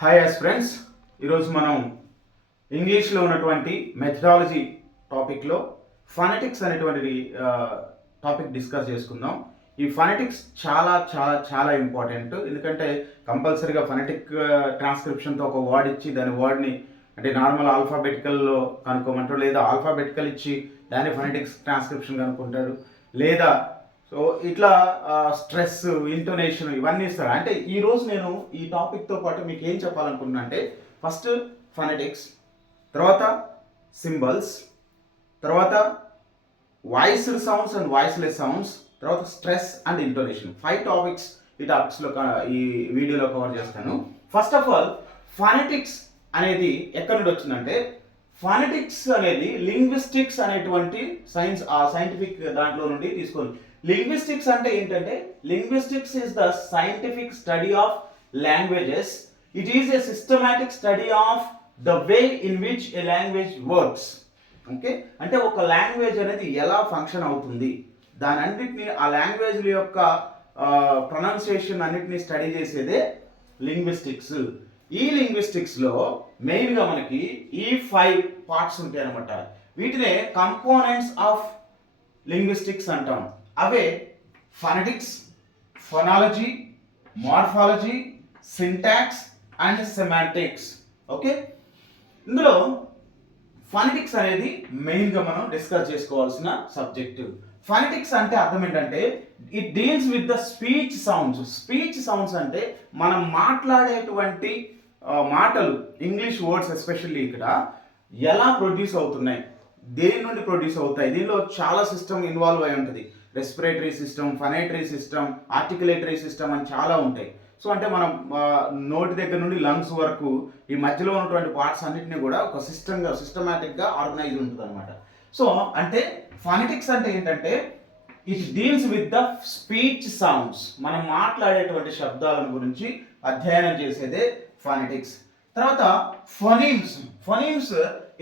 Hi friends, ఈరోజు మనం ఇంగ్లీష్లో ఉన్నటువంటి మెథడాలజీ టాపిక్లో ఫనెటిక్స్ అనేటువంటి టాపిక్ డిస్కస్ చేసుకుందాం. ఈ ఫనెటిక్స్ చాలా చాలా చాలా ఇంపార్టెంట్. ఎందుకంటే కంపల్సరీగా ఫనెటిక్ ట్రాన్స్క్రిప్షన్తో ఒక వర్డ్ ఇచ్చి దాని వర్డ్ని అంటే నార్మల్ ఆల్ఫాబెటికల్లో కనుక్కోమంటారు, లేదా ఆల్ఫాబెటికల్ ఇచ్చి దాని ఫనెటిక్స్ ట్రాన్స్క్రిప్షన్ కనుక్కుంటాడు, లేదా సో ఇట్లా స్ట్రెస్, ఇంటోనేషన్ ఇవన్నీ ఇస్తాడు. అంటే ఈరోజు నేను ఈ టాపిక్తో పాటు మీకు ఏం చెప్పాలనుకుంటున్నా అంటే ఫస్ట్ ఫనెటిక్స్, తర్వాత సింబల్స్, తర్వాత voiced sounds and voiceless sounds, తర్వాత స్ట్రెస్ అండ్ ఇంటోనేషన్. 5 టాపిక్స్ ఈ టాపిక్స్లో ఈ వీడియోలో కవర్ చేస్తాను. ఫస్ట్ ఆఫ్ ఆల్ ఫనెటిక్స్ అనేది ఎక్కడి నుండి వచ్చిందంటే ఫనెటిక్స్ అనేది లింగ్విస్టిక్స్ అనేటువంటి సైంటిఫిక్ దాంట్లో నుండి తీసుకోవాలి. లింగ్విస్టిక్స్ అంటే ఏంటంటే linguistics is the scientific study of languages. It is a systematic study of the way in which a language works. Okay, అంటే ఒక లాంగ్వేజ్ అనేది ఎలా ఫంక్షన్ అవుతుంది, దాని అన్నిటిని ఆ లాంగ్వేజ్ యొక్క ప్రొనౌన్సియేషన్ అన్నిటిని స్టడీ చేసేదే లింగ్విస్టిక్స్. ఈ లింగ్విస్టిక్స్లో మెయిన్గా మనకి ఈ 5 పార్ట్స్ ఉంటాయి అన్నమాట. వీటినే కంపోనెంట్స్ ఆఫ్ లింగ్విస్టిక్స్ అంటాం. అవే phonetics, phonology, morphology, syntax and semantics. Okay, ఇందులో ఫనెటిక్స్ అనేది మెయిన్గా మనం డిస్కస్ చేసుకోవాల్సిన సబ్జెక్టు. ఫనెటిక్స్ అంటే అర్థం ఏంటంటే it deals with the speech sounds. Speech sounds అంటే మనం మాట్లాడేటువంటి మాటలు, ఇంగ్లీష్ వర్డ్స్ ఎస్పెషల్లీ ఇక్కడ ఎలా ప్రొడ్యూస్ అవుతున్నాయి, దేని నుండి ప్రొడ్యూస్ అవుతాయి. దీనిలో చాలా సిస్టమ్ ఇన్వాల్వ్ అయి ఉంటుంది. రెస్పిరేటరీ సిస్టమ్, ఫనైటరీ సిస్టమ్, ఆర్టికులేటరీ సిస్టమ్ అని చాలా ఉంటాయి. సో అంటే మనం నోటి దగ్గర నుండి లంగ్స్ వరకు ఈ మధ్యలో ఉన్నటువంటి పార్ట్స్ అన్నింటినీ కూడా ఒక సిస్టమాటిక్గా ఆర్గనైజ్ ఉంటుంది అనమాట. సో అంటే ఫనెటిక్స్ అంటే ఏంటంటే it deals with the speech sounds. మనం మాట్లాడేటువంటి శబ్దాలను గురించి అధ్యయనం చేసేదే ఫనెటిక్స్. తర్వాత phonemes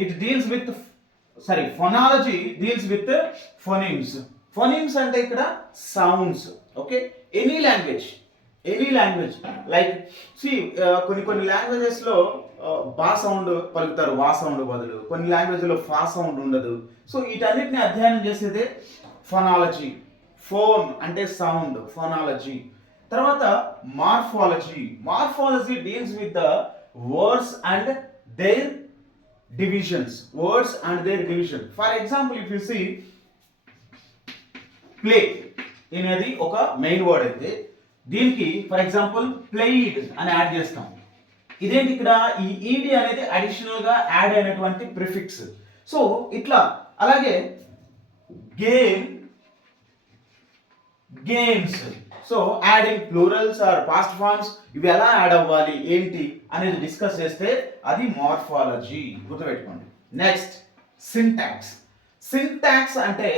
it deals with phonology deals with phonemes. Phonemes అంటే ఇక్కడ sounds. Okay, any language like కొన్ని లాంగ్వేజెస్లో బా సౌండ్ పలుకుతారు వా సౌండ్ బదులు, కొన్ని లాంగ్వేజ్లో ఫా సౌండ్ ఉండదు. సో వీటన్నిటిని అధ్యయనం చేసేదే ఫొనాలజీ. ఫోన్ అంటే సౌండ్, ఫొనాలజీ. తర్వాత morphology deals with the words and their divisions. For example if you see play అనేది ఒక మెయిన్ వర్డ్ అయితే దీనికి ఫర్ ఎగ్జాంపుల్ ప్లేయిడ్ అని యాడ్ చేస్తాం. ఇదేంటి, ఇక్కడ ఈ ఈడి అనేది అడిషనల్ గా యాడ్ అయినటువంటి ప్రిఫిక్స్. సో ఇట్లా అలాగే games. So adding plurals or past forms ఇవి ఎలా యాడ్ అవ్వాలి ఏంటి అనేది డిస్కస్ చేస్తే అది మార్ఫాలజీ, గుర్తుపెట్టుకోండి. నెక్స్ట్ సింటాక్స్ అంటే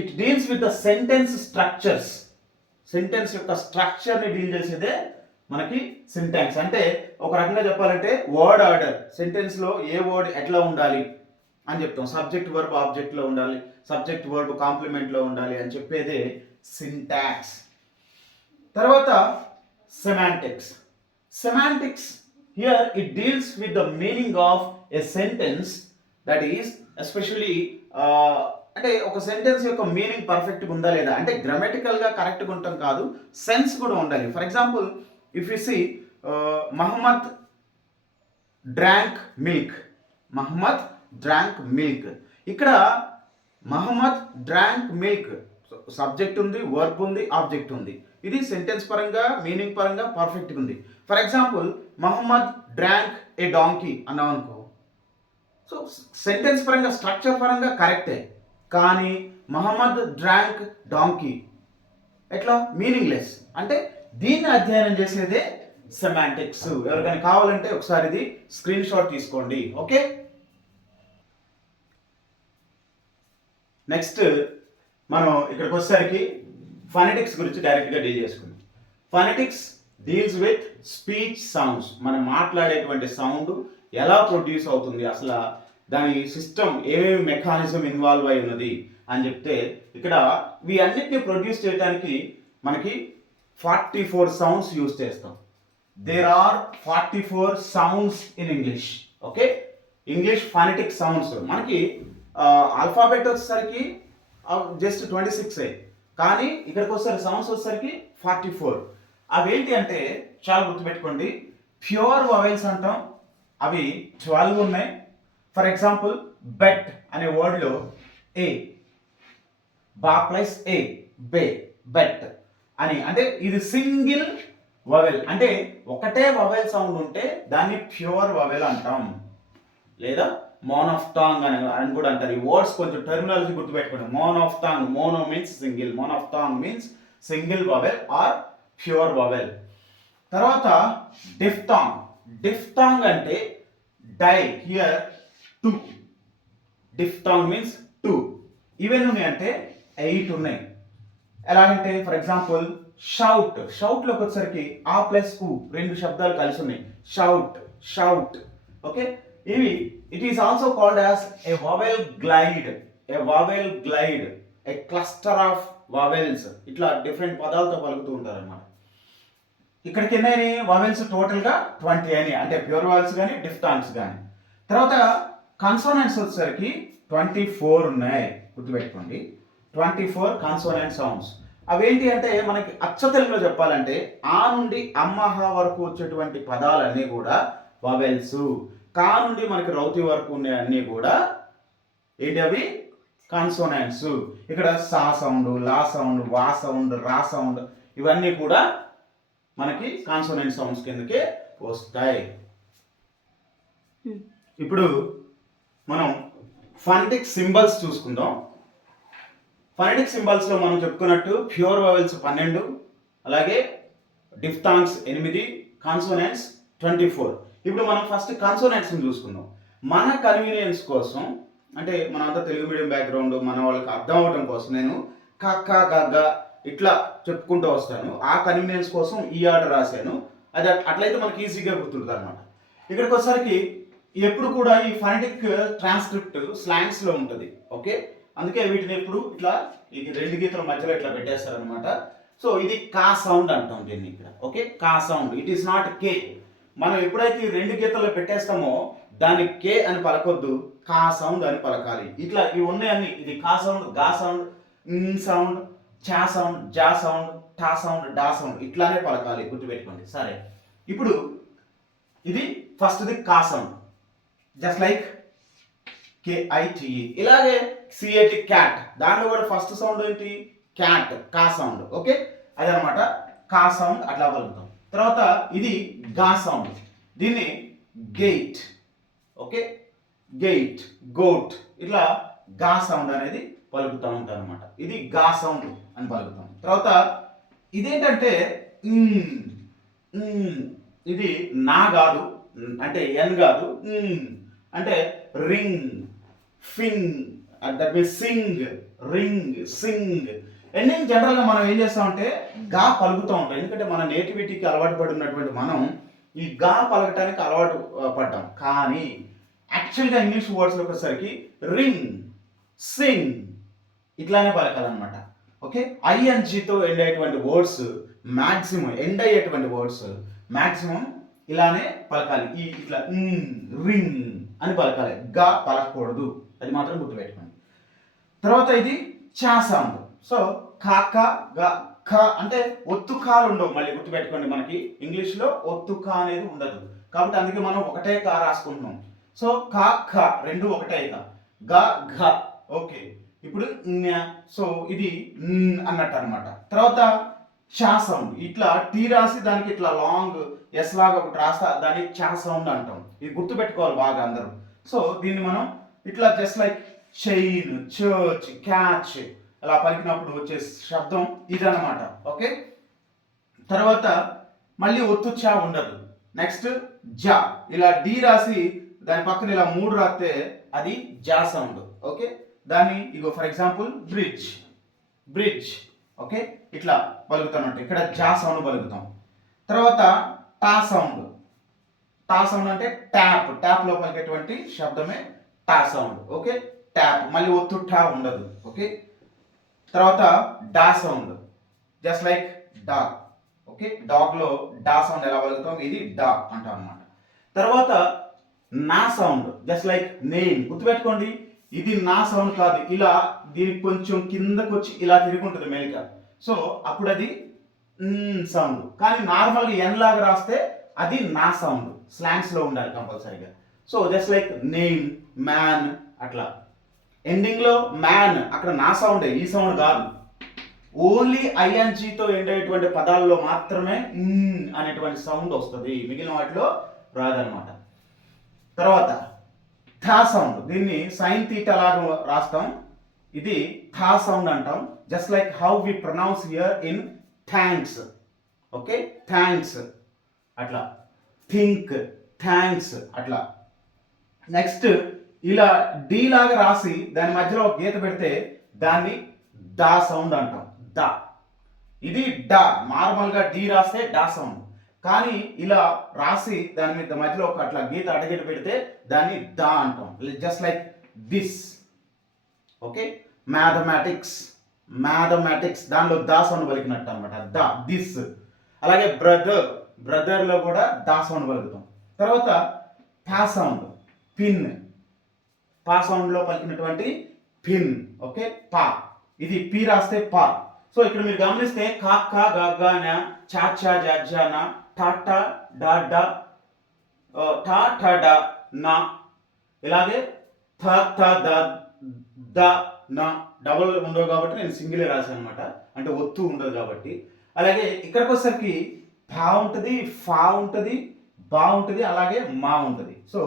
it deals with the sentence structures. Sentence యొక్క స్ట్రక్చర్ని డీల్ చేసేదే మనకి సింటాక్స్. అంటే ఒక రకంగా చెప్పాలంటే వర్డ్ ఆర్డర్, సెంటెన్స్లో ఏ వర్డ్ ఎట్లా ఉండాలి అని చెప్తాం. సబ్జెక్ట్ వర్బ్ ఆబ్జెక్ట్లో ఉండాలి, సబ్జెక్ట్ వర్బ్ కాంప్లిమెంట్లో ఉండాలి అని చెప్పేదే సింటాక్స్. తర్వాత semantics here it deals with the meaning of a sentence, that is especially అంటే ఒక సెంటెన్స్ యొక్క మీనింగ్ పర్ఫెక్ట్గా ఉందా లేదా, అంటే గ్రామటికల్గా కరెక్ట్గా ఉండటం కాదు, సెన్స్ కూడా ఉండాలి. For example if you see Mohammed drank milk. ఇక్కడ మహమ్మద్ డ్రాంక్ మిల్క్ సబ్జెక్ట్ ఉంది, వర్బ్ ఉంది, ఆబ్జెక్ట్ ఉంది. ఇది సెంటెన్స్ పరంగా, మీనింగ్ పరంగా పర్ఫెక్ట్గా ఉంది. For example Mohammed drank a donkey అన్నాం అనుకో, సో సెంటెన్స్ పరంగా, స్ట్రక్చర్ పరంగా కరెక్టే, కానీ మహమ్మద్ డ్రాంక్ డాంకీ ఎట్లా, మీనింగ్లెస్. అంటే దీన్ని అధ్యయనం చేసేదే సెమాంటిక్స్. ఎవరికైనా కావాలంటే ఒకసారి ఇది స్క్రీన్ షాట్ తీసుకోండి. ఓకే, నెక్స్ట్ మనం ఇక్కడికి వచ్చేసరికి ఫనెటిక్స్ గురించి డైరెక్ట్గా డీల్ చేసుకుందాం. ఫనెటిక్స్ డీల్స్ విత్ స్పీచ్ సౌండ్స్. మనం మాట్లాడేటువంటి సౌండ్ ఎలా ప్రొడ్యూస్ అవుతుంది, అసలు దాని సిస్టమ్ ఏమేమి మెకానిజం ఇన్వాల్వ్ అయి ఉన్నది అని చెప్తే ఇక్కడ అన్నిటిని ప్రొడ్యూస్ చేయడానికి మనకి 44 సౌండ్స్ యూజ్ చేస్తాం. there are 44 sounds in English. Okay, English phonetic sounds మనకి ఆల్ఫాబెట్ వచ్చేసరికి జస్ట్ 26, కానీ ఇక్కడికి వచ్చేసరికి సౌండ్స్ వచ్చేసరికి 44. అవేంటి అంటే చాలా గుర్తుపెట్టుకోండి, ప్యూర్ వవెల్స్ అంటాం, అవి 12 ఉన్నాయి. ఫర్ ఎగ్జాంపుల్ బెట్ అనే వర్డ్లో ఏ, బా ప్లస్ ఏ, బే, బెట్ అని, అంటే ఇది సింగిల్ వవెల్, అంటే ఒకటే వవెల్ సౌండ్ ఉంటే దాన్ని ప్యూర్ వవెల్ అంటాం, లేదా మోనోఫ్టాంగ్ అని కూడా అంటారు. ఈ వర్డ్స్ కొంచెం టెర్మినాలజీ గుర్తుపెట్టుకోండి. Monophthong, mono means single, monophthong means single vowel or pure vowel. తర్వాత డిఫ్టాంగ్. డిఫ్టాంగ్ అంటే di, here 2, diphthong means 2. Even ఉన్నాయి అంటే 8 ఉన్నాయి. ఎలాగంటే ఫర్ ఎగ్జాంపుల్ షౌట్, షౌట్లోకి వచ్చేసరికి ఆ ప్లస్ ఊ 2 శబ్దాలు కలిసి ఉన్నాయి, షౌట్, షౌట్. ఓకే, ఇవి it is also called as a vowel glide, A vowel glide, A cluster of vowels. ఇట్లా డిఫరెంట్ పదాలతో పలుకుతూ ఉంటారు అన్నమాట. ఇక్కడికి ఎన్ని వవెల్స్ టోటల్గా 20 అయినాయి, అంటే ప్యూర్ వవెల్స్ కానీ డిఫ్టాంగ్స్ కానీ. తర్వాత కన్సోనెంట్స్ వచ్చేసరికి 24 ఉన్నాయి, గుర్తుపెట్టుకోండి. 24 కన్సోనెంట్ సౌండ్స్. అవేంటి అంటే మనకి అచ్చ తెలుగులో చెప్పాలంటే ఆ నుండి అమ్మహ వరకు వచ్చేటువంటి పదాలన్నీ కూడా వవెల్స్. కా నుండి మనకి రౌతి వరకు ఉన్నాయి అన్నీ కూడా ఏంటి, అవి కాన్సోనెంట్స్. ఇక్కడ సా సౌండ్, లా సౌండ్, వా సౌండ్, రా సౌండ్, ఇవన్నీ కూడా మనకి కాన్సోనెంట్ సౌండ్స్ కిందకే వస్తాయి. ఇప్పుడు మనం ఫనెటిక్ సింబల్స్ చూసుకుందాం. ఫనెటిక్ సింబల్స్లో మనం చెప్పుకున్నట్టు ప్యూర్ వవెల్స్ 12, అలాగే డిఫ్టాంగ్స్ 8, కాన్సోనెంట్స్ 24. ఇప్పుడు మనం ఫస్ట్ కాన్సోనెంట్స్ని చూసుకుందాం. మన కన్వీనియన్స్ కోసం, అంటే మనంతా తెలుగు మీడియం బ్యాక్గ్రౌండ్, మన వాళ్ళకి అర్థం అవడం కోసం నేను కక్క గగ్గ ఇట్లా చెప్పుకుంటూ వస్తాను. ఆ కన్వీనియన్స్ కోసం ఈ ఆర్డర్ రాశాను. అది అట్లయితే మనకి ఈజీగా గుర్తుంటుంది అనమాట. ఇక్కడికి వచ్చేసరికి ఎప్పుడు కూడా ఈ ఫనెటిక్ ట్రాన్స్క్రిప్ట్ స్లాంగ్స్లో ఉంటుంది. ఓకే, అందుకే వీటిని ఎప్పుడు ఇట్లా ఈ 2 గీతల మధ్యలో ఇట్లా పెట్టేస్తారనమాట. సో ఇది కా సౌండ్ అంటాం దీన్ని ఇక్కడ. ఓకే, కా సౌండ్, ఇట్ ఈస్ నాట్ కే. మనం ఎప్పుడైతే ఈ 2 గీతల్లో పెట్టేస్తామో దాన్ని కే అని పలకొద్దు, కా సౌండ్ అని పలకాలి. ఇట్లా ఇవి ఉన్నాయన్ని, ఇది కా సౌండ్, గా సౌండ్, సౌండ్, చా సౌండ్, జా సౌండ్, టా సౌండ్, డా సౌండ్, ఇట్లానే పలకాలి, గుర్తుపెట్టుకోండి. సరే, ఇప్పుడు ఇది ఫస్ట్ది కా సౌండ్, జస్ట్ లైక్ KITE. ఇలాగే CAT, క్యాట్, దాంట్లో కూడా ఫస్ట్ సౌండ్ ఏంటి, క్యాట్, కా సౌండ్. ఓకే, అదనమాట కా సౌండ్, అట్లా పలుకుతాం. తర్వాత ఇది గా సౌండ్, దీన్ని గేట్. ఓకే, గేట్, గోట్, ఇట్లా గా సౌండ్ అనేది పలుకుతూ ఉంటాం అనమాట. ఇది గా సౌండ్ అని పలుకుతాం. తర్వాత ఇదేంటంటే ఇది నా కాదు, అంటే ఎన్ కాదు, అంటే ring, ఫింగ్, that means Singh, ring, Singh. Ending జనరల్గా మనం ఏం చేస్తామంటే గా పలుకుతూ ఉంటాం, ఎందుకంటే మన నేటివిటీకి అలవాటు పడినటువంటి మనం ఈ గా పలకటానికి అలవాటు పడ్డాం. కానీ యాక్చువల్గా ఇంగ్లీష్ వర్డ్స్లోకి వచ్చేసరికి రింగ్, సింగ్ ఇట్లానే పలకాలన్నమాట. ఓకే, ఐఎన్జితో ఎండ్ అయ్యేటువంటి వర్డ్స్ మ్యాక్సిమం, ఎండ్ అయ్యేటువంటి వర్డ్స్ మ్యాక్సిమం ఇలానే పలకాలి. ఈ ఇట్లా రింగ్ అని పలకాలి, గా పలకకూడదు, అది మాత్రం గుర్తుపెట్టుకోండి. తర్వాత ఇది చా సౌండ్. సో కా కా గా ఖ అంటే ఒత్తు కాలు ఉండవు, మళ్ళీ గుర్తుపెట్టుకోండి. మనకి ఇంగ్లీష్లో ఒత్తు కా అనేది ఉండదు, కాబట్టి అందుకే మనం ఒకటే కా రాసుకుంటున్నాం. సో కా ఖ రెండు ఒకటే గా ఘ. ఓకే, ఇప్పుడు సో ఇది అన్నట్టు అనమాట. తర్వాత చా సౌండ్, ఇట్లా టీ రాసి దానికి ఇట్లా లాంగ్ ఎస్ లాగా ఒకటి రాస్తా, దాన్ని చా సౌండ్ అంటాం. ఇది గుర్తుపెట్టుకోవాలి బాగా అందరూ. సో దీన్ని మనం ఇట్లా just like chain, church, catch అలా పలికినప్పుడు వచ్చే శబ్దం ఇదన్నమాట. ఓకే, తర్వాత మళ్ళీ ఒత్తు చా ఉండదు. నెక్స్ట్ జా, ఇలా డి రాసి దాని పక్కన ఇలా 3 రాస్తే అది జా సౌండ్. ఓకే, దాన్ని ఇగో for example bridge, bridge. Okay, ఇట్లా పలుకుతాం, ఇక్కడ జా సౌండ్ పలుకుతాం. తర్వాత టా సౌండ్, టా సౌండ్ అంటే ట్యాప్, ట్యాప్ లో పలికేటువంటి శబ్దమే టా సౌండ్. ఓకే, ట్యాప్, మళ్ళీ ఒత్తు టా ఉండదు. ఓకే, తర్వాత డా sound, just like dog. Okay, డాగ్లో డా సౌండ్ ఎలా పలుకుతాం, ఇది డా అంటాం అనమాట. తర్వాత నా సౌండ్ జస్ట్ లైక్ నేమ్, గుర్తుపెట్టుకోండి ఇది నా సౌండ్ కాదు, ఇలా దీనికి కొంచెం కిందకు వచ్చి ఇలా తిరిగి ఉంటుంది మెల్లిగా, సో అప్పుడు అది సౌండ్. కానీ నార్మల్గా ఎన్ లాగా రాస్తే అది నా సౌండ్, స్లాంగ్స్లో ఉండాలి కంపల్సరీగా. So just like name, man అట్లా. ఎండింగ్లో మ్యాన్, అక్కడ నా సౌండే, ఈ సౌండ్ కాదు. ఓన్లీ ఐఎన్జీతో ఎండ్ అయ్యేటువంటి పదాల్లో మాత్రమే అనేటువంటి సౌండ్ వస్తుంది, మిగిలిన వాటిలో రాదనమాట. తర్వాత థా సౌండ్, దీన్ని సైన్ థీటా లాగా రాస్తాం, ఇది థా సౌండ్ అంటాం. Just like how we pronounce here in thanks. Okay, thanks అట్లా, థింక్, థ్యాంక్స్ అట్లా. నెక్స్ట్ ఇలా డి లాగా రాసి దాని మధ్యలో ఒక గీత పెడితే దాన్ని దా సౌండ్ అంటాం. దా, ఇది డా, నార్మల్గా డి రాస్తే డా సౌండ్, కానీ ఇలా రాసి దాని మీద మధ్యలో ఒక అట్లా గీత అడగీత పెడితే దాన్ని దా అంటాం. Just like this. Okay, mathematics, mathematics దానిలో దా సౌండ్ పలికినట్టు అనమాట, దా, దిస్. అలాగే బ్రదర్, బ్రదర్లో కూడా దా సౌండ్ పలుకుతాం. తర్వాత పా సౌండ్, పిన్, పా సౌండ్లో పలికినటువంటి పిన్. ఓకే, పా, ఇది పి రాస్తే పా. సో ఇక్కడ మీరు గమనిస్తే కా కా గా గా నా, చా చా జా జా నా, టా టా డా డా, టా టా డా నా, ఇలాగే థ థ ద ద నా, డబుల్ ఉండవు కాబట్టి నేను సింగిలే రాశాను అనమాట, అంటే ఒత్తు ఉండదు కాబట్టి. అలాగే ఇక్కడికి వచ్చేసరికి ఫా ఉంటుంది, ఫా ఉంటుంది, బా ఉంటుంది, అలాగే మా ఉంటుంది. సో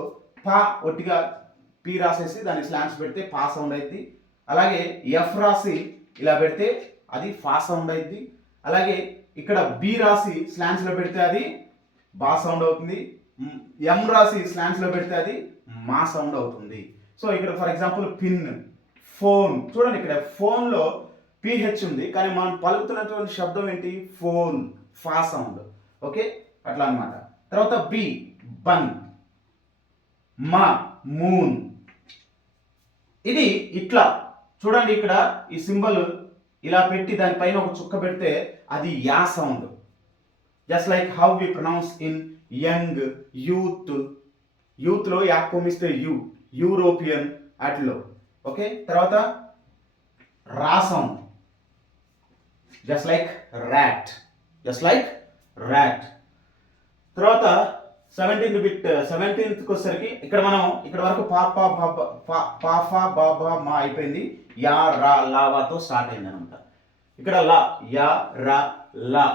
పా ఒట్టిగా పి రాసేసి దాన్ని స్లాంగ్స్ పెడితే పా సౌండ్ అయింది. అలాగే ఎఫ్ రాసి ఇలా పెడితే అది ఫా సౌండ్ అయింది. అలాగే ఇక్కడ బి రాసి స్లాంగ్స్లో పెడితే అది బా సౌండ్ అవుతుంది. ఎం రాసి స్లాంగ్స్లో పెడితే అది మా సౌండ్ అవుతుంది. సో ఇక్కడ ఫర్ ఎగ్జాంపుల్ పిన్, ఫోన్, చూడండి ఇక్కడ ఫోన్లో పిహెచ్ ఉంది, కానీ మనం పలుకుతున్నటువంటి శబ్దం ఏంటి, ఫోన్, ఫా సౌండ్. ఓకే, అట్లా అనమాట. తర్వాత బి, బన్, మా, మూన్. ఇది ఇట్లా చూడండి, ఇక్కడ ఈ సింబల్ ఇలా పెట్టి దానిపైన ఒక చుక్క పెడితే అది యా sound. Just like how we pronounce in young, youth, యూత్లో యా కొమిస్తే యూ, యూరోపియన్ అట్లో. ఓకే, తర్వాత రా sound, just like rat, just like rat. తర్వాత 17th బిట్, 17th వచ్చేసరికి ఇక్కడ మనం ఇక్కడ వరకు పాపా బాబా, పాఫా బాబా మా అయిపోయింది, యా రా లావాతో స్టార్ట్ అయింది అనమాట. ఇక్కడ లా, యా రా లా,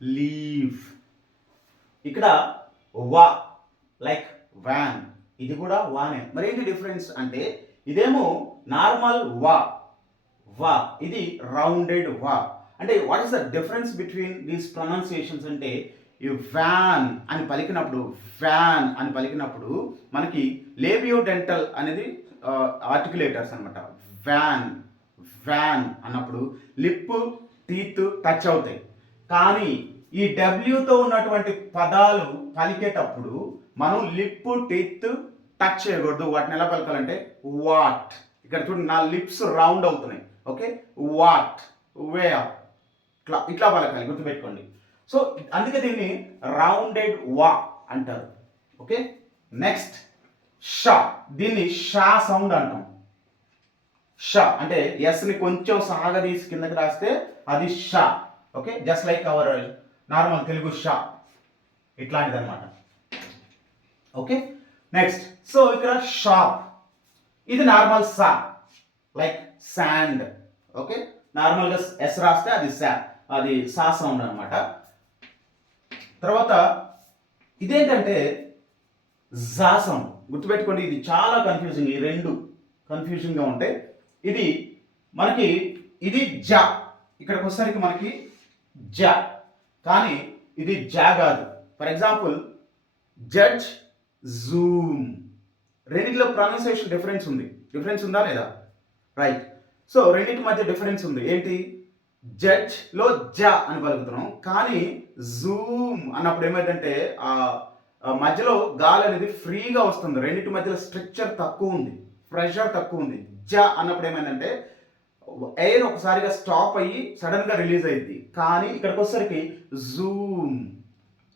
లీవ్. ఇక్కడ వా, లైక్ వ్యాన్, ఇది కూడా వానే. మరి ఏంటి డిఫరెన్స్ అంటే ఇదేమో నార్మల్ వా, వా, ఇది రౌండెడ్ వా. అంటే what is the difference between these pronunciations అంటే ఈ వ్యాన్ అని పలికినప్పుడు, వ్యాన్ అని పలికినప్పుడు మనకి లేబియో డెంటల్ అనేది ఆర్టికులేటర్స్ అనమాట. వ్యాన్, వ్యాన్ అన్నప్పుడు లిప్, టీత్ టచ్ అవుతాయి. కానీ ఈ డబ్ల్యూతో ఉన్నటువంటి పదాలు పలికేటప్పుడు మనం లిప్, టీత్ టచ్ చేయకూడదు. వాటిని ఎలా పలకాలంటే వాట్. ఇక్కడ చూడండి నా లిప్స్ రౌండ్ అవుతున్నాయి. ఓకే, వాట్, వే, ఇట్లా ఇట్లా పలకాలి, గుర్తుపెట్టుకోండి. సో అందుకే దీన్ని రౌండెడ్ వా అంటారు. ఓకే, నెక్స్ట్ షా, దీన్ని షా సౌండ్ అంటాం. షా అంటే ఎస్ని కొంచెం సాగదీసి కిందకి రాస్తే అది Shah. Okay, just like our normal Telugu Shah, ఇట్లాంటిది అనమాట. ఓకే, నెక్స్ట్ సో ఇక్కడ షాప్, ఇది నార్మల్ సా, లైక్ శాండ్. ఓకే, నార్మల్గా ఎస్ రాస్తే అది సా, అది సా సౌండ్ అనమాట. తర్వాత ఇదేంటంటే జా సౌండ్, గుర్తుపెట్టుకోండి, ఇది చాలా కన్ఫ్యూజింగ్, ఈ రెండు కన్ఫ్యూజింగ్గా ఉంటాయి. ఇది మనకి ఇది జా, ఇక్కడికి వచ్చేసరికి మనకి జా, కానీ ఇది జా కాదు. ఫర్ ఎగ్జాంపుల్ జడ్జ్, జూమ్, రెండింటిలో ప్రొనౌన్సియేషన్ డిఫరెన్స్ ఉంది. డిఫరెన్స్ ఉందా లేదా? రైట్. సో రెండింటి మధ్య డిఫరెన్స్ ఉంది. ఏంటి? జడ్జ్లో జా అని పలుకుతున్నాం, కానీ జూమ్ అన్నప్పుడు ఏమైందంటే ఆ మధ్యలో గాలి అనేది ఫ్రీగా వస్తుంది. రెండింటి మధ్యలో స్ట్రక్చర్ తక్కువ ఉంది, ప్రెషర్ తక్కువ ఉంది. జా అన్నప్పుడు ఏమైందంటే ఎయిర్ ఒకసారిగా స్టాప్ అయ్యి సడన్గా రిలీజ్ అయ్యింది. కానీ ఇక్కడికి వచ్చేసరికి జూమ్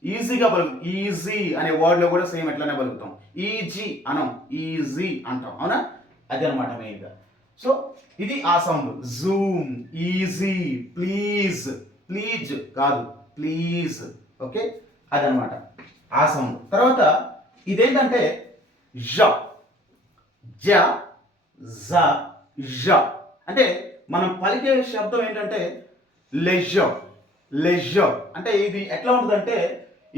ఈజీగా ఈజీ అనే వర్డ్లో కూడా సేమ్ ఎట్లానే పలుకుతాం. ఈజీ అనం, ఈజీ అంటాం, అవునా? అది అనమాట మెయిన్గా. సో ఇది ఆ sound, Zoom, easy, please, please కాదు ప్లీజ్, ఓకే, అదనమాట ఆ సౌండ్. తర్వాత ఇదేంటంటే జ, జ, జ, జ అంటే మనం పలికే శబ్దం ఏంటంటే లెజర్, లెజర్ అంటే ఇది ఎట్లా ఉంటుందంటే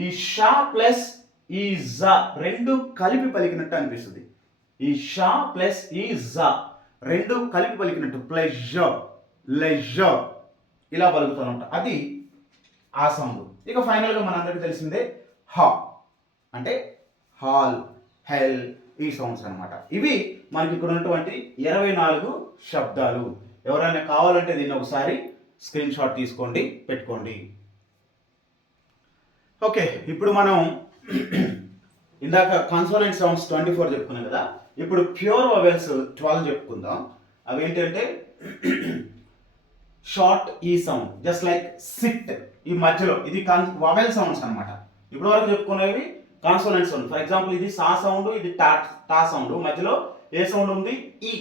ఈ షా ప్లస్ ఈ జ రెండు కలిపి పలికినట్టు అనిపిస్తుంది. ఈ షా ప్లస్ ఈ జ రెండు కలిపి పలికినట్టు ప్లెజర్, లెజర్ ఇలా పలుకుతానంట, అది ఆ సౌండ్. ఇక ఫైనల్గా మనందరికీ తెలిసిందే హ అంటే హాల్, హెల్, ఈ సౌండ్స్ అనమాట. ఇవి మనకి ఇక్కడ ఉన్నటువంటి 24 శబ్దాలు. ఎవరైనా కావాలంటే దీన్ని ఒకసారి స్క్రీన్ షాట్ తీసుకోండి, పెట్టుకోండి. ఓకే, ఇప్పుడు మనం ఇందాక కాన్సోనెంట్ సౌండ్స్ 24 చెప్పుకున్నాం కదా, ఇప్పుడు ప్యూర్ వవెల్స్ 12 చెప్పుకుందాం. అవి ఏంటంటే షార్ట్ ఈ సౌండ్, జస్ట్ లైక్ సిట్, ఈ మధ్యలో ఇది వవెల్ సౌండ్స్ అనమాట. ఇప్పటి వరకు చెప్పుకునేవి కాన్సోనెంట్ సౌండ్. ఫర్ ఎగ్జాంపుల్ ఇది సా సౌండ్, ఇది టా సౌండ్, మధ్యలో ఏ సౌండ్ ఉంది? ఈ.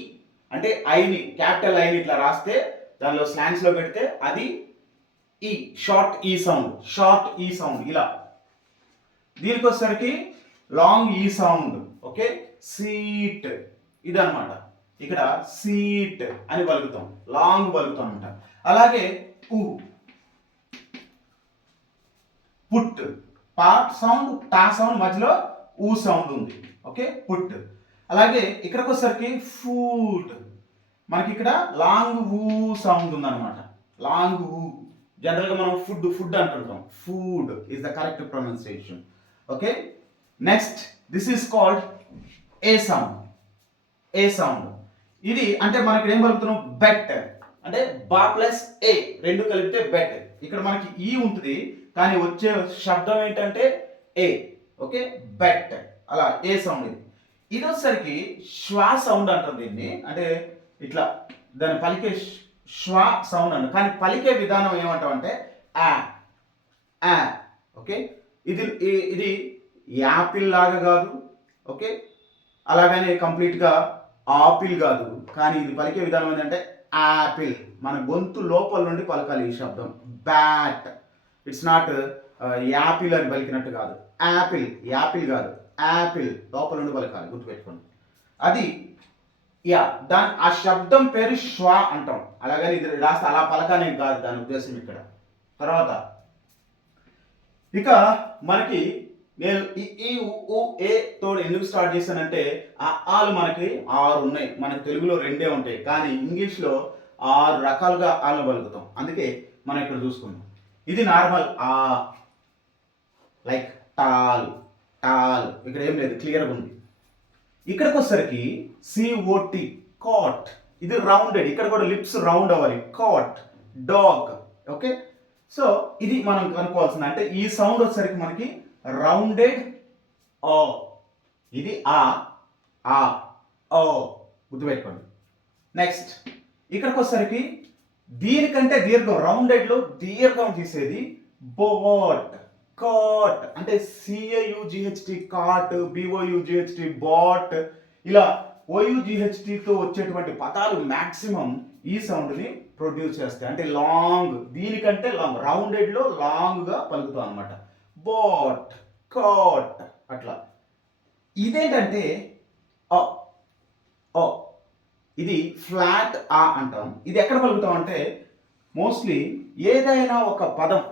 అంటే ఐని, క్యాపిటల్ ఐని ఇట్లా రాస్తే దానిలో స్లాంగ్స్ లో పెడితే అది ఈ, షార్ట్ ఈ సౌండ్, షార్ట్ ఈ సౌండ్ ఇలా. దీనికి వచ్చేసరికి లాంగ్ ఈ సౌండ్, ఓకే, సీట్, ఇది అనమాట. ఇక్కడ సీట్ అని పలుకుతాం, లాంగ్ పలుకుతాం అనమాట. అలాగే ఊ, పుట్, పాట్ సౌండ్, టా సౌండ్, మధ్యలో ఊ సౌండ్ ఉంది, ఓకే, పుట్. అలాగే ఇక్కడికి వచ్చేసరికి ఫుడ్, మనకి ఇక్కడ లాంగ్ ఊ సౌండ్ ఉందన్నమాట, లాంగ్ ఊ. జనరల్గా మనం ఫుడ్ ఫుడ్ అంటుంటాం, food is the correct pronunciation, okay. Next this is called a sound, A sound. ఇది అంటే మనకి ఏం పలుకుతున్నాం? బెట్ అంటే బా ప్లస్ ఏ రెండు కలిపితే బెట్. ఇక్కడ మనకి ఈ ఉంటుంది కానీ వచ్చే శబ్దం ఏంటంటే ఏ, ఓకే, బెట్, అలా ఏ సౌండ్. ఇది వచ్చేసరికి శ్వా సౌండ్ అంటారు దీన్ని, అంటే ఇట్లా దాన్ని పలికే శ్వా సౌండ్ అంట, కానీ పలికే విధానం ఏమంటాం అంటే ఆ, ఆ, ఓకే. ఇది ఇది యాపిల్ లాగా కాదు, ఓకే, అలాగనే కంప్లీట్గా ఆపిల్ కాదు, కానీ ఇది పలికే విధానం ఏంటంటే యాపిల్. మన గొంతు లోపల నుండి పలకాలి ఈ శబ్దం. బ్యాట్, ఇట్స్ నాట్ యాపిల్ అని పలికినట్టు కాదు, యాపిల్, యాపిల్ కాదు, యాపిల్ లోపల నుండి పలకాలి, గుర్తుపెట్టుకోండి. అది యా, దాని ఆ శబ్దం పేరు శ్వా అంటాం. అలాగని ఇది రాస్తే అలా పలకానే కాదు దాని ఉద్దేశం ఇక్కడ. తర్వాత ఇక మనకి నేను ఈ ఉ ఏ తోడు ఎందుకు స్టార్ట్ చేశానంటే ఆ ఆలు మనకి 6 ఉన్నాయి, మనకి తెలుగులో 2 ఉంటాయి, కానీ ఇంగ్లీష్లో 6 రకాలుగా ఆలు పలుకుతాం. అందుకే మనం ఇక్కడ చూసుకుందాం. ఇది నార్మల్ ఆ, లైక్ టాల్, టాల్, ఇక్కడ ఏం లేదు, క్లియర్గా ఉంది. ఇక్కడికి వచ్చేసరికి సిఓటి, కాట్, ఇది రౌండెడ్, ఇక్కడ కూడా లిప్స్ రౌండ్ అవ్వాలి, కాట్, డాగ్, ఓకే. సో ఇది మనం కనుక్కోవాల్సింది. అంటే ఈ సౌండ్ వచ్చేసరికి మనకి రౌండెడ్ ఓ, ఇది ఆ, ఆ, ఓ, గుర్తుపెట్టుకోండి. నెక్స్ట్ ఇక్కడికి వచ్చేసరికి దీనికంటే దీర్ఘం, రౌండెడ్లో దీర్ఘం తీసేది బోట్, కాట్, అంటే సిఏయుజిహెచ్టి కాట్, బిఓయుజిహెచ్టి బాట్, ఇలా ఓయుజిహెచ్టితో వచ్చేటువంటి పదాలు మ్యాక్సిమం ఈ సౌండ్ని ప్రొడ్యూస్ చేస్తాయి. అంటే లాంగ్, దీనికంటే లాంగ్, రౌండెడ్లో లాంగ్గా పలుకుతాం అనమాట. బాట్, కాట్, అట్లా. ఇదేంటంటే ఓ, ఓ, ఇది ఫ్లాట్ ఆ అంటాం. ఇది ఎక్కడ పలుకుతాం అంటే మోస్ట్లీ ఏదైనా ఒక పదం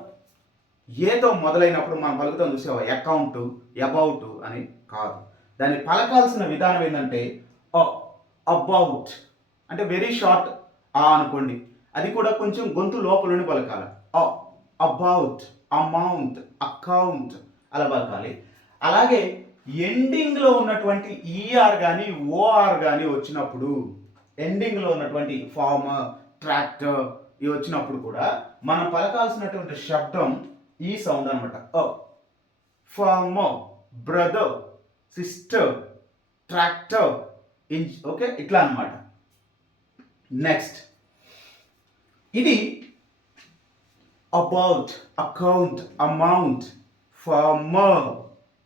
ఏతో మొదలైనప్పుడు మనం పలుకుతాం, చూసావా, అకౌంట్, అబౌట్ అని కాదు. దాన్ని పలకాల్సిన విధానం ఏంటంటే అబౌట్, అంటే వెరీ షార్ట్ ఆ అనుకోండి, అది కూడా కొంచెం గొంతు లోపల నుండి పలకాలి. అబౌట్, అమౌంట్, అకౌంట్ అలా పలకాలి. అలాగే ఎండింగ్లో ఉన్నటువంటి ఈఆర్ కానీ ఓఆర్ కానీ వచ్చినప్పుడు, ఎండింగ్లో ఉన్నటువంటి ఫార్మర్, ట్రాక్టర్ ఇవి వచ్చినప్పుడు కూడా మనం పలకాల్సినటువంటి శబ్దం ఈ సౌండ్ అనమాట. Farmer, brother, sister, tractor, okay, ఇట్లా అనమాట. నెక్స్ట్ ఇది about, account, amount, farmer,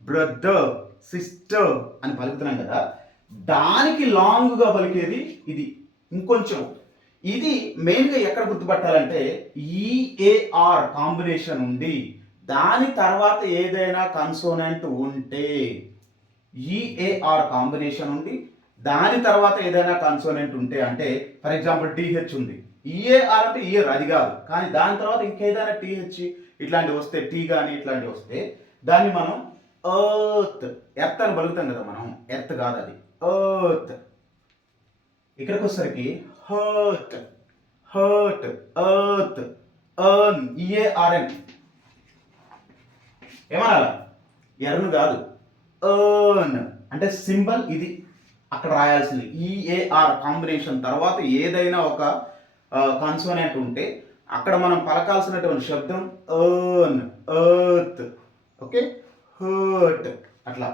brother, sister అని పలుకుతున్నాం కదా, దానికి లాంగ్గా పలికేది ఇది. ఇంకొంచెం ఇది మెయిన్గా ఎక్కడ గుర్తుపట్టాలంటే ఈఏఆర్ కాంబినేషన్ ఉండి దాని తర్వాత ఏదైనా కన్సోనెంట్ ఉంటే, ఈఏఆర్ కాంబినేషన్ ఉండి దాని తర్వాత ఏదైనా కన్సోనెంట్ ఉంటే, అంటే ఫర్ ఎగ్జాంపుల్ టీహెచ్ ఉంది, ఈఏఆర్ అంటే ఇయర్ అది కాదు, కానీ దాని తర్వాత ఇంకేదైనా టీహెచ్ ఇట్లాంటివి వస్తే, టీ కానీ ఇట్లాంటివి వస్తే దాన్ని మనం ఎర్త్, ఎర్త్ అని పలుకుతాం కదా మనం, ఎర్త్ కాదు అది, ఎర్త్. ఇక్కడికి వచ్చేసరికి hurt, hurt, earth, earn, E A R N ఏమనాల, ఎర్న్ కాదు, ఎర్న్ అంటే సింబల్ ఇది అక్కడ రాయాల్సింది. ఈఏఆర్ కాంబినేషన్ తర్వాత ఏదైనా ఒక కాన్సోనెంట్ ఉంటే అక్కడ మనం పలకాల్సినటువంటి శబ్దం ఎర్న్, ఎర్త్, ఓకే, హర్ట్ అట్లా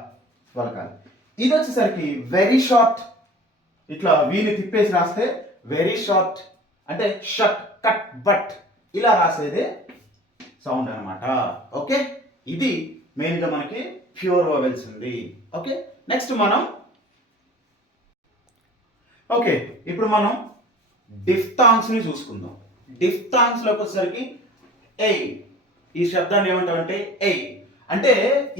పలకాలి. ఇది వచ్చేసరికి వెరీ షార్ట్, ఇట్లా వీని తిప్పేసి రాస్తే వెరీ షార్ట్ అంటే షట్, కట్, బట్ ఇలా రాసేదే సౌండ్ అనమాట. ఓకే, ఇది మెయిన్గా మనకి ప్యూర్ వోవెల్స్ ఉంది. ఓకే, నెక్స్ట్ మనం ఓకే ఇప్పుడు మనం డిఫ్థాంగ్స్ని చూసుకుందాం. డిఫ్థాంగ్స్లోకి వచ్చేసరికి ఎయ్, ఈ శబ్దాన్ని ఏమంటామంటే ఎయ్ అంటే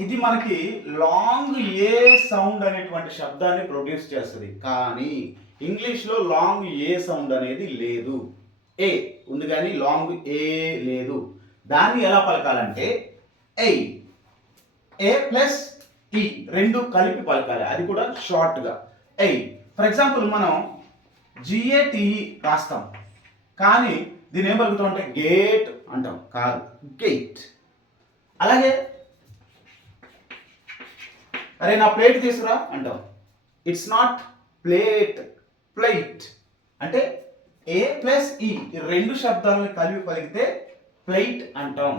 ఇది మనకి లాంగ్ ఏ సౌండ్ అనేటువంటి శబ్దాన్ని ప్రొడ్యూస్ చేస్తుంది, కానీ ఇంగ్లీష్లో లాంగ్ ఏ సౌండ్ అనేది లేదు. ఏ ఉంది కానీ లాంగ్ ఏ లేదు. దాన్ని ఎలా పలకాలంటే ఎయ్, ఏ ప్లస్ ఈ రెండు కలిపి పలకాలి, అది కూడా షార్ట్గా ఎయ్. ఫర్ ఎగ్జాంపుల్ మనం జిఏటిఈ రాస్తాం, కానీ దీని ఏం పలుకుతాం అంటే గేట్ అంటాం, కాదు గేట్. అలాగే అరే నా ప్లేట్ తీసుకురా అంటాం, ఇట్స్ నాట్ ప్లేట్, ప్లేట్. అంటే ఏ ప్లస్ ఈ రెండు శబ్దాలను కలిపి పలికితే ప్లేట్ అంటాం,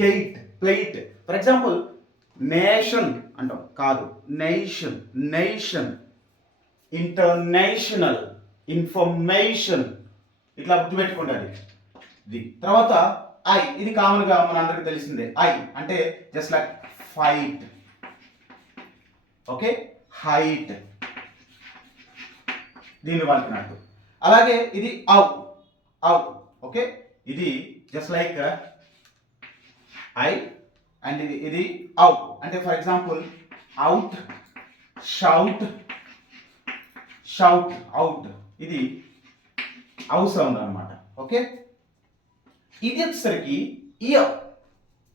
gate, plate. For example nation అంటాం, కాదు నేషన్, నేషన్. ఇంటర్నేషనల్, ఇన్ఫర్మేషన్, ఇట్లా గుర్తుపెట్టుకోండి ఇది. తర్వాత ఐ, ఇది కామన్గా మన అందరికి తెలిసిందే, ఐ అంటే just like fight, okay, height, దీన్ని పలికినట్టు. అలాగే ఇది ఔ, ఔ, ఓకే, ఇది జస్ట్ లైక్ ఐ అండ్ ఇది ఔ అంటే for example out, shout, shout, out, ఇది ఔ సౌండ్ అనమాట. ఓకే, ఇది వచ్చేసరికి ఇయర్.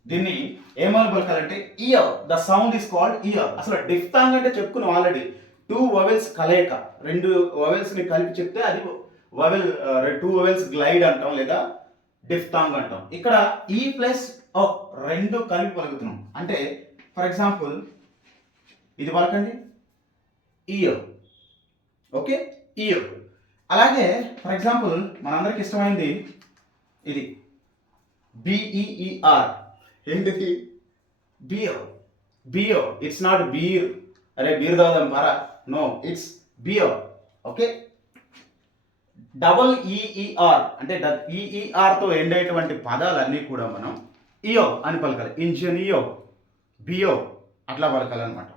దీన్ని ఏమని పలకాలంటే ear, the sound is called ear. అసలు డిఫ్థాంగ్ అంటే చెప్పుకున్నాం ఆల్రెడీ, టూ వవెల్స్ కలయిక, రెండు వవెల్స్ని కలిపి చెప్తే అది వవెల్, టూ వవెల్స్ గ్లైడ్ అంటాం లేదా డిఫ్థాంగ్ అంటాం. ఇక్కడ ఈ ప్లస్ ఓ రెండు కలిపి పలుకుతున్నాం, అంటే ఫర్ ఎగ్జాంపుల్ ఇది పలకండి ఇయర్, ఓకే, ఇయర్. అలాగే ఫర్ ఎగ్జాంపుల్ మనందరికి ఇష్టమైంది ఇది బిఈఈఆర్, ఏంటిది beer, beer. It's not beer, అరే బీర్ తాగుదాం పారా, no, it's beer. Okay, double E E R అంటే ఈఈఆర్తో ఎండ్ అయ్యేటువంటి పదాలన్నీ కూడా మనం ఇయో అని పలకాలి, ఇంజనియో, బియో అట్లా పలకాలన్నమాట.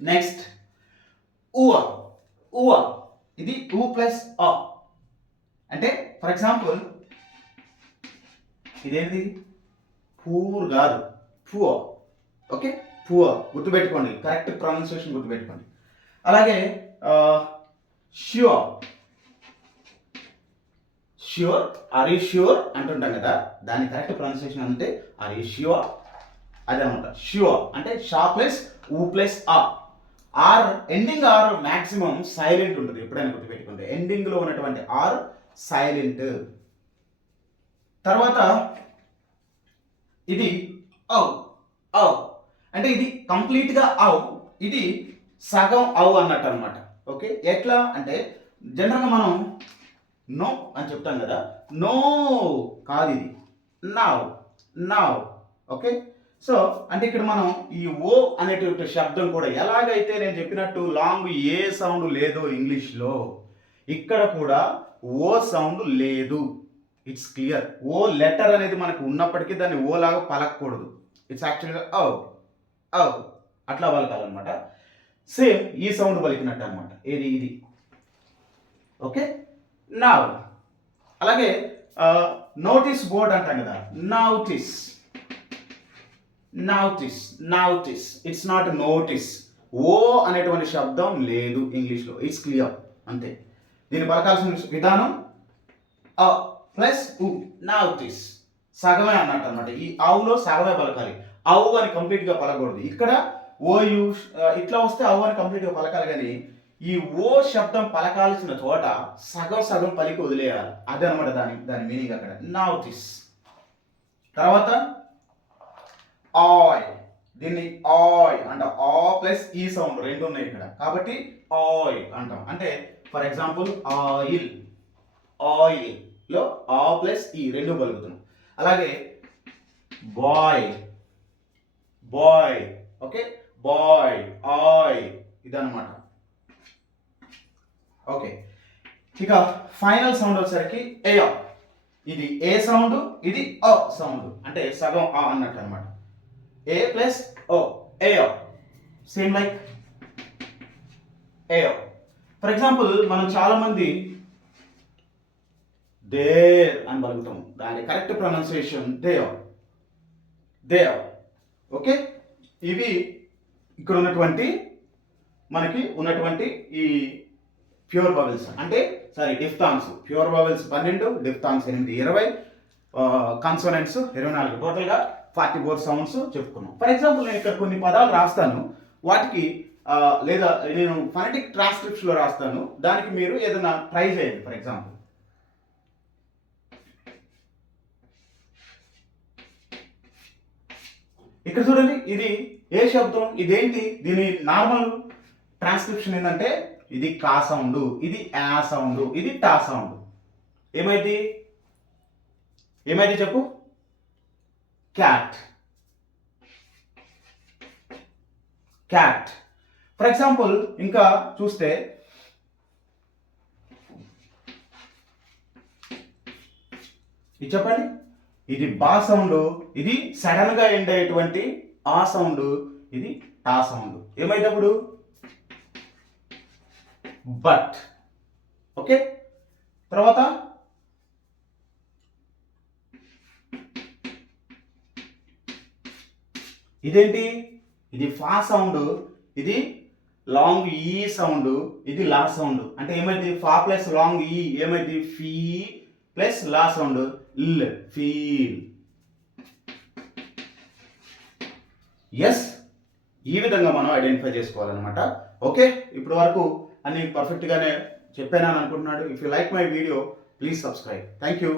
నెక్స్ట్ ఉవ, ఉవ, ఇది ఊ ప్లస్ అ అంటే ఫర్ ఎగ్జాంపుల్ ఇదేంటి పూర్ కాదు, పువర్, ఓకే, పువర్ గుర్తుపెట్టుకోండి, కరెక్ట్ ప్రొనౌన్సియేషన్ గుర్తుపెట్టుకోండి. అలాగే sure, sure, are you sure అంటుంటాం కదా, దాని కరెక్ట్ ప్రొనౌన్సియేషన్ అంటే ఆర్ యూ ష్యూర్, అదే అనమాట. ష్యూర్ అంటే షా ప్లస్ ఊ ప్లస్ ఆ. R ending R maximum silent ఉంటుంది, ఎప్పుడైనా గుర్తుపెట్టుకుంటే ఎండింగ్లో ఉన్నటువంటి ఆర్ సైలెంట్. తర్వాత ఇది ఔ, ఔ అంటే ఇది కంప్లీట్గా ఔ, ఇది సగం ఔ అన్నట్టు అనమాట. ఓకే, ఎట్లా అంటే జనరల్గా మనం నో అని చెప్తాం కదా, నో కాదు, ఇది నౌ, నౌ. ఓకే, సో అంటే ఇక్కడ మనం ఈ ఓ అనేటువంటి శబ్దం కూడా ఎలాగైతే నేను చెప్పినట్టు లాంగ్ ఏ సౌండ్ లేదో ఇంగ్లీష్లో, ఇక్కడ కూడా ఓ సౌండ్ లేదు. It's clear. ఓ లెటర్ అనేది మనకు ఉన్నప్పటికీ దాన్ని ఓ లాగా పలకకూడదు. ఇట్స్ యాక్చువల్గా ఔ ఔ అట్లా పలకాలన్నమాట. సేమ్ ఈ సౌండ్ పలికినట్టు అనమాట. ఇది ఓకే. నౌ అలాగే నోటీస్ బోర్డ్ అంటాం కదా, నోటీస్ ఇట్స్ నాట్ నోటీస్. ఓ అనేటువంటి శబ్దం లేదు ఇంగ్లీష్లో. ఇట్స్ క్లియర్ అంతే. దీన్ని పలకాల్సిన విధానం ప్లస్ నోటీస్, సగమే అన్నట్టు అనమాట. ఈ అవులో సగమే పలకాలి. అవు అని కంప్లీట్గా పలకూడదు. ఇక్కడ ఓ యు ఇట్లా వస్తే అవు అని కంప్లీట్గా పలకాలి, కానీ ఈ ఓ శబ్దం పలకాల్సిన చోట సగం పలికి వదిలేయాలి. అదే అనమాట దాని మీనింగ్ అక్కడ. నోటీస్. తర్వాత ఆయ్, దీన్ని ఆయ్ అంట. ఆ ప్లస్ ఈ సౌండ్ రెండు ఉన్నాయి ఇక్కడ, కాబట్టి ఆయ్ అంటాం. అంటే ఫర్ ఎగ్జాంపుల్ ఆయిల్ లో ఆ ప్లస్ ఈ రెండు పలుకుతున్నాం. అలాగే బాయ్, ఓకే, బాయ్, ఆయ్, ఇదన్నమాట. ఓకే, ఇక ఫైనల్ సౌండ్ వచ్చేసరికి ఏ. ఇది ఏ సౌండ్, ఇది అ సౌండ్, అంటే సగం ఆ అన్నట్టు అనమాట. A plus O, A. Same like A. For example మనం చాలా మంది దేర్ అని పలుకుతాం. దాని కరెక్ట్ ప్రొనౌన్సియేషన్ దేర్. ఓకే, ఇవి ఇక్కడ మనకి ఉన్నటువంటి ఈ ప్యూర్ వవెల్స్, అంటే diphthongs. Pure vowels 12, diphthongs 8, 20, consonants 24. టోటల్గా 44 సౌండ్స్ చెప్పుకున్నాం. ఫర్ ఎగ్జాంపుల్ నేను ఇక్కడ కొన్ని పదాలు రాస్తాను, వాటికి లేదా నేను ఫనెటిక్ ట్రాన్స్క్రిప్షన్లో రాస్తాను, దానికి మీరు ఏదైనా ట్రై చేయండి. ఫర్ ఎగ్జాంపుల్ ఇక్కడ చూడండి, ఇది ఏ శబ్దం, ఇదేంటి, దీని నార్మల్ ట్రాన్స్క్రిప్షన్ ఏంటంటే ఇది కా సౌండ్, ఇది ఆ సౌండ్, ఇది టా సౌండ్. ఏమైంది చెప్పు? క్యాట్. ఫర్ ఎగ్జాంపుల్ ఇంకా చూస్తే ఇది చెప్పండి, ఇది బా సౌండ్, ఇది సడన్ గా ఎండ్ అయ్యేటువంటి ఆ సౌండ్, ఇది టా సౌండ్. ఏమైనప్పుడు బట్. ఓకే, తర్వాత ఇదేంటి, ఇది ఫా సౌండ్, ఇది లాంగ్ ఈ సౌండ్, ఇది లా సౌండ్. అంటే ఏమైంది, ఫా ప్లస్ లాంగ్ ఈ ఏమైంది, ఫీ ప్లస్ లా సౌండ్, ఇల్, ఫీల్. ఎస్, ఈ విధంగా మనం ఐడెంటిఫై చేసుకోవాలన్నమాట. ఓకే, ఇప్పటి వరకు అన్ని పర్ఫెక్ట్గానే చెప్పానని అనుకుంటున్నాడు. If you like my video, please subscribe. Thank you.